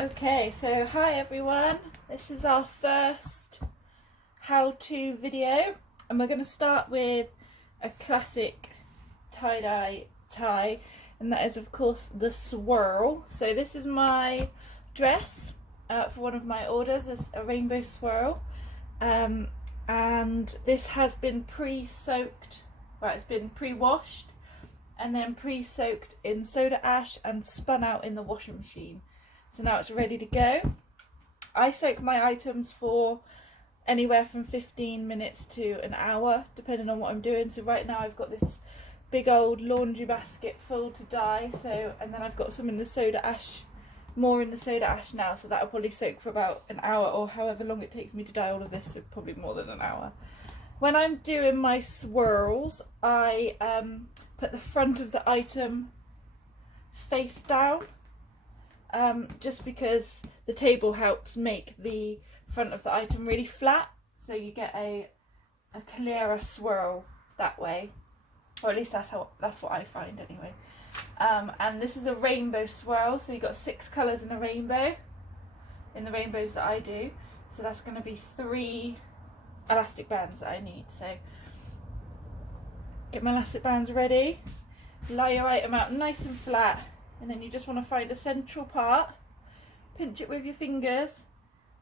Okay, so hi everyone. This is our first how-to video, and we're going to start with a classic tie-dye tie, and that is of course the swirl. So this is my dress for one of my orders, as a rainbow swirl, and this has been pre-soaked, right, it's been pre-washed and then pre-soaked in soda ash and spun out in the washing machine. So now it's ready to go. I soak my items for anywhere from 15 minutes to an hour, depending on what I'm doing. So right now I've got this big old laundry basket full to dye. And then I've got some in the soda ash, more in the soda ash now. So that'll probably soak for about an hour, or however long it takes me to dye all of this. So probably more than an hour. When I'm doing my swirls, I put the front of the item face down. Just because the table helps make the front of the item really flat, so you get a clearer swirl that way, or at least that's what I find anyway. And this is a rainbow swirl, so you've got 6 colours in a rainbow, in the rainbows that I do. So that's going to be 3 elastic bands that I need. So get my elastic bands ready, lie your item out nice and flat. And then you just want to find a central part, pinch it with your fingers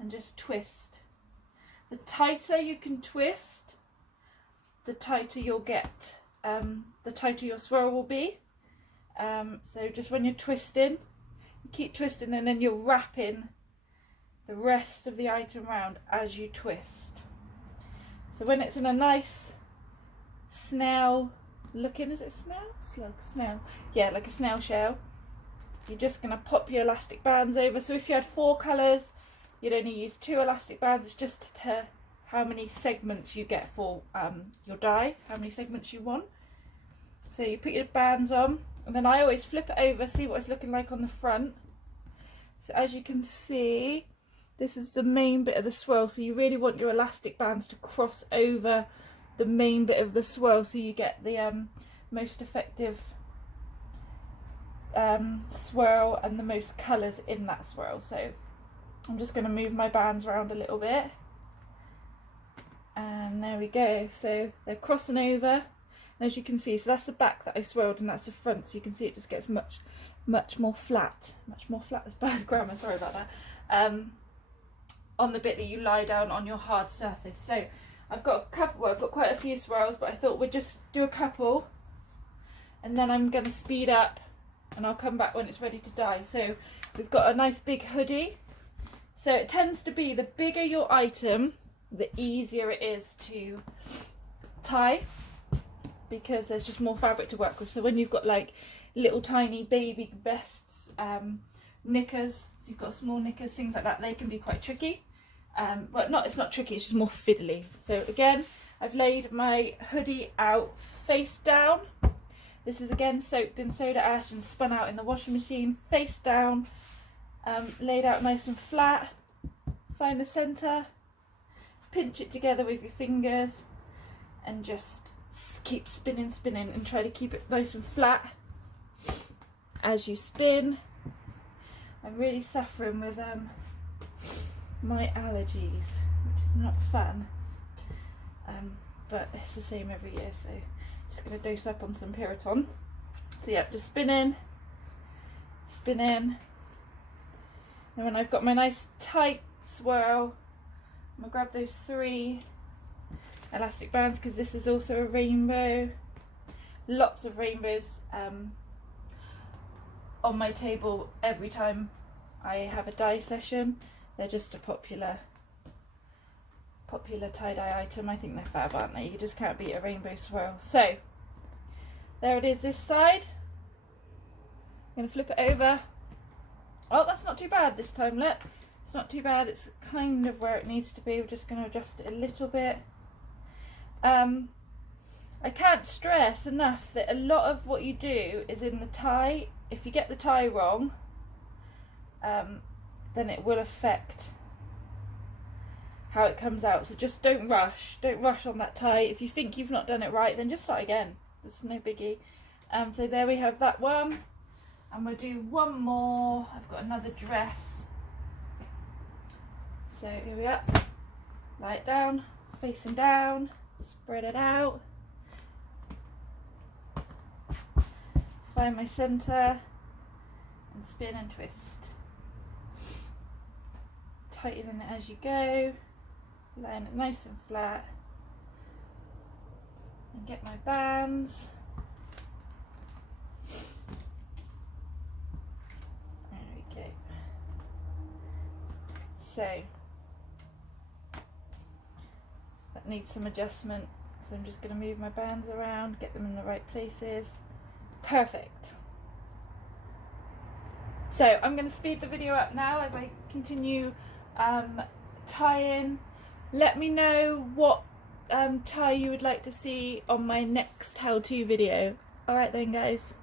and just twist. The tighter you can twist, the tighter you'll get, the tighter your swirl will be. So just when you're twisting, you keep twisting, and then you're wrapping the rest of the item around as you twist. So when it's in a nice snail looking, is it snail? Slug? Snail. Yeah, like a snail shell. You're just going to pop your elastic bands over. So if you had 4 colours, you'd only use 2 elastic bands. It's just to how many segments you get for your dye, how many segments you want. So you put your bands on, and then I always flip it over, see what it's looking like on the front. So as you can see, this is the main bit of the swirl. So you really want your elastic bands to cross over the main bit of the swirl, so you get the most effective swirl and the most colours in that swirl. So I'm just going to move my bands around a little bit, and there we go. So they're crossing over, and as you can see, so that's the back that I swirled, and that's the front. So you can see it just gets much more flat. Much more flat is bad grammar, sorry about that. On the bit that you lie down on your hard surface. So I've got a couple, well, I've got quite a few swirls, but I thought we'd just do a couple, and then I'm going to speed up, and I'll come back when it's ready to dye. So we've got a nice big hoodie. So it tends to be the bigger your item, the easier it is to tie, because there's just more fabric to work with. So when you've got like little tiny baby vests, knickers, if you've got small knickers, things like that, they can be quite tricky. But it's not tricky, it's just more fiddly. So again, I've laid my hoodie out face down. This is again soaked in soda ash and spun out in the washing machine, face down, laid out nice and flat. Find the centre, pinch it together with your fingers, and just keep spinning and try to keep it nice and flat as you spin. I'm really suffering with my allergies, which is not fun, but it's the same every year, so just going to dose up on some Piriton. So yeah, just spinning, and when I've got my nice tight swirl, I'm going to grab those 3 elastic bands, because this is also a rainbow. Lots of rainbows on my table every time I have a dye session. They're just a popular tie-dye item. I think they're fab, aren't they? You just can't beat a rainbow swirl. So there it is, this side. I'm going to flip it over. Oh, that's not too bad this time, look. It's not too bad, it's kind of where it needs to be. We're just going to adjust it a little bit. I can't stress enough that a lot of what you do is in the tie. If you get the tie wrong, then it will affect how it comes out. So just don't rush on that tie. If you think you've not done it right, then just start again. It's no biggie. So there we have that one, and we'll do one more. I've got another dress So here we are, lie it down, facing down, spread it out, find my centre and spin and twist. Tighten it as you go, laying it nice and flat, and get my bands. There we go. So that needs some adjustment, so I'm just going to move my bands around, get them in the right places. Perfect. So I'm going to speed the video up now as I continue tying. Let me know what tie you would like to see on my next how-to video. Alright then guys.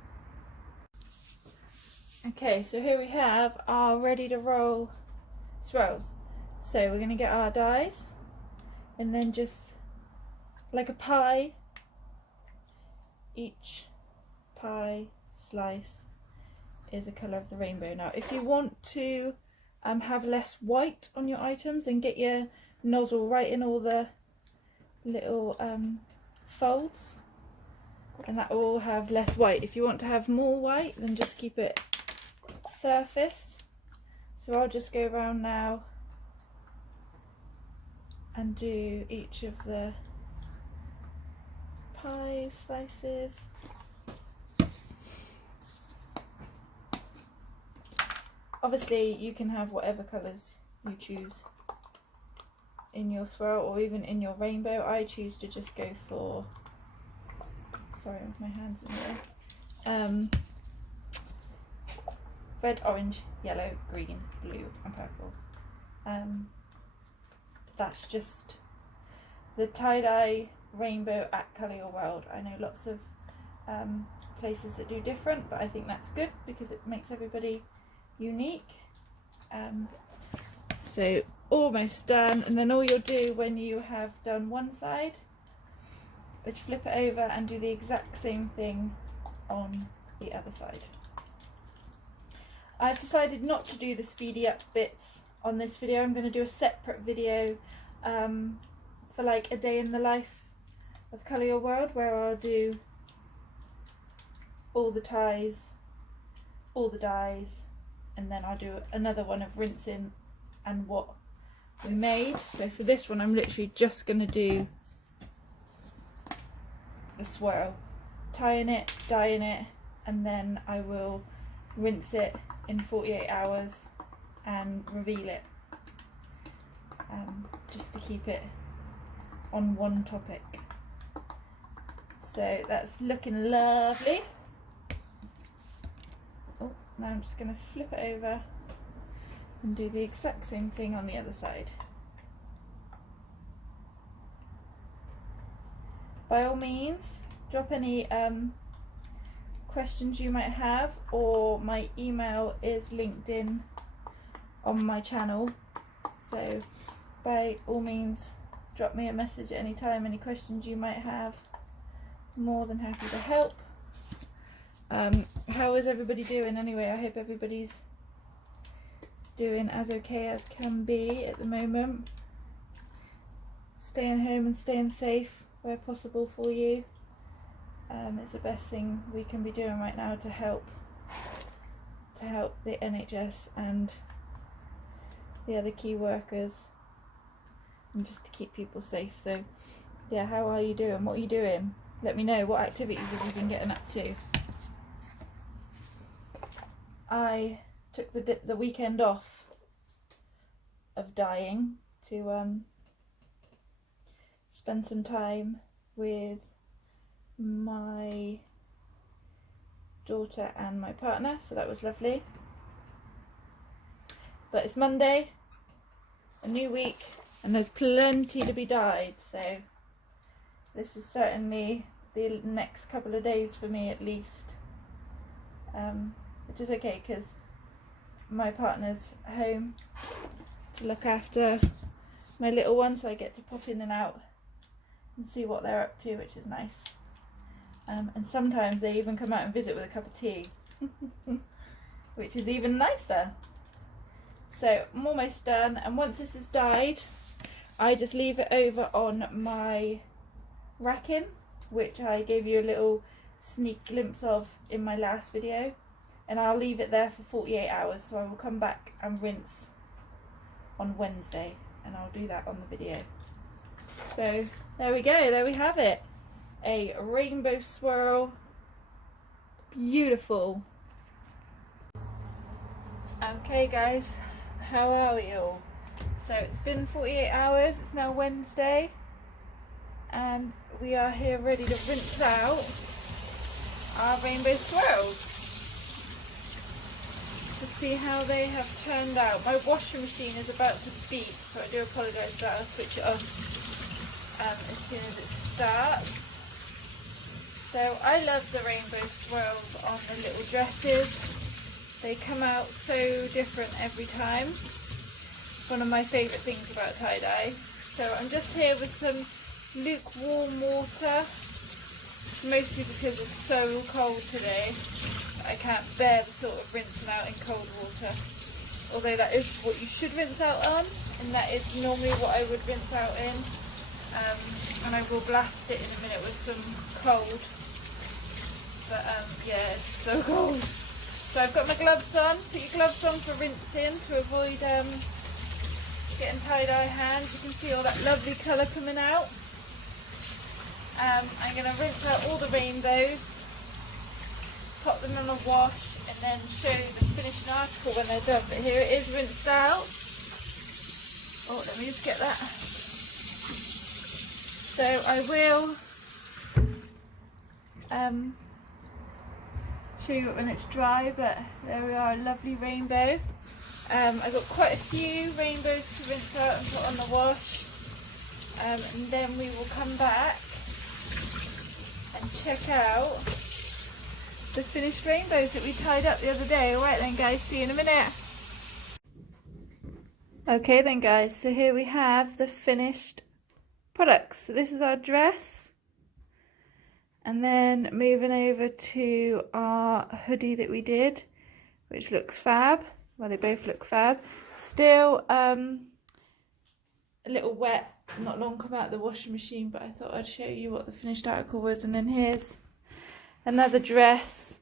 Okay, so here we have our ready to roll swirls. So we're going to get our dies, and then just like a pie, each pie slice is the colour of the rainbow. Now if you want to have less white on your items, then get your nozzle right in all the little folds, and that will have less white. If you want to have more white, then just keep it surface. So I'll just go around now and do each of the pie slices. Obviously you can have whatever colours you choose in your swirl, or even in your rainbow. I choose to just go for, sorry with my hands in there, red, orange, yellow, green, blue and purple. That's just the tie-dye rainbow at Colour Your World. I know lots of places that do different, but I think that's good because it makes everybody unique. So almost done, and then all you'll do when you have done one side is flip it over and do the exact same thing on the other side. I've decided not to do the speedy up bits on this video. I'm going to do a separate video for like a day in the life of Colour Your World, where I'll do all the ties, all the dyes, and then I'll do another one of rinsing and what we made. So for this one I'm literally just going to do the swirl, tying it, dyeing it, and then I will rinse it in 48 hours and reveal it, just to keep it on one topic. So that's looking lovely. Oh, now I'm just going to flip it over and do the exact same thing on the other side. By all means, drop any questions you might have, or my email is linked in on my channel, so by all means drop me a message at any time, any questions you might have. More than happy to help. How is everybody doing anyway? I hope everybody's doing as okay as can be at the moment. Staying home and staying safe where possible for you. It's the best thing we can be doing right now to help the NHS and the other key workers, and just to keep people safe. So yeah, how are you doing? What are you doing? Let me know. What activities have you been getting up to? I took the weekend off of dyeing to spend some time with my daughter and my partner, so that was lovely. But it's Monday, a new week, and there's plenty to be dyed, so this is certainly the next couple of days for me at least, which is okay because my partner's home to look after my little one, so I get to pop in and out and see what they're up to, which is nice. And sometimes they even come out and visit with a cup of tea, which is even nicer. So I'm almost done, and once this is dyed, I just leave it over on my racking, which I gave you a little sneak glimpse of in my last video, and I'll leave it there for 48 hours. So I will come back and rinse on Wednesday, and I'll do that on the video. So there we go, there we have it, a rainbow swirl. Beautiful. Okay guys, how are we all? So it's been 48 hours, it's now Wednesday, and we are here ready to rinse out our rainbow swirls to see how they have turned out. My washing machine is about to beep, so I do apologise for that. I'll switch it on as soon as it starts. So I love the rainbow swirls on the little dresses. They come out so different every time. One of my favourite things about tie-dye. So I'm just here with some lukewarm water, mostly because it's so cold today. I can't bear the thought of rinsing out in cold water. Although that is what you should rinse out on, and that is normally what I would rinse out in. And I will blast it in a minute with some cold. But yeah, it's so cold. So I've got my gloves on. Put your gloves on for rinsing to avoid getting tie-dye hands. You can see all that lovely colour coming out. I'm going to rinse out all the rainbows, pop them in a wash, and then show you the finishing article when they're done. But here it is rinsed out. Oh, let me just get that. So I will show you it when it's dry, but there we are, a lovely rainbow. I've got quite a few rainbows to rinse out and put on the wash, and then we will come back and check out the finished rainbows that we tied up the other day. Alright then guys, see you in a minute. Okay then guys, so here we have the finished products. So this is our dress. And then moving over to our hoodie that we did, which looks fab. Well, they both look fab. Still a little wet, not long come out of the washing machine, but I thought I'd show you what the finished article was. And then here's another dress.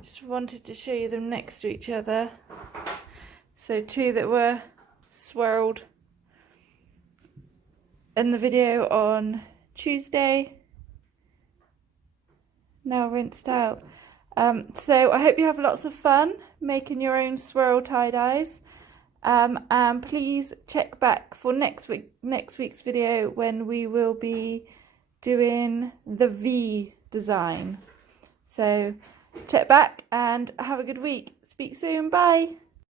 Just wanted to show you them next to each other. So two that were swirled in the video on Tuesday, now rinsed out. So I hope you have lots of fun making your own swirl tie-dyes, and please check back for next week's video when we will be doing the V design. So check back and have a good week. Speak soon. Bye.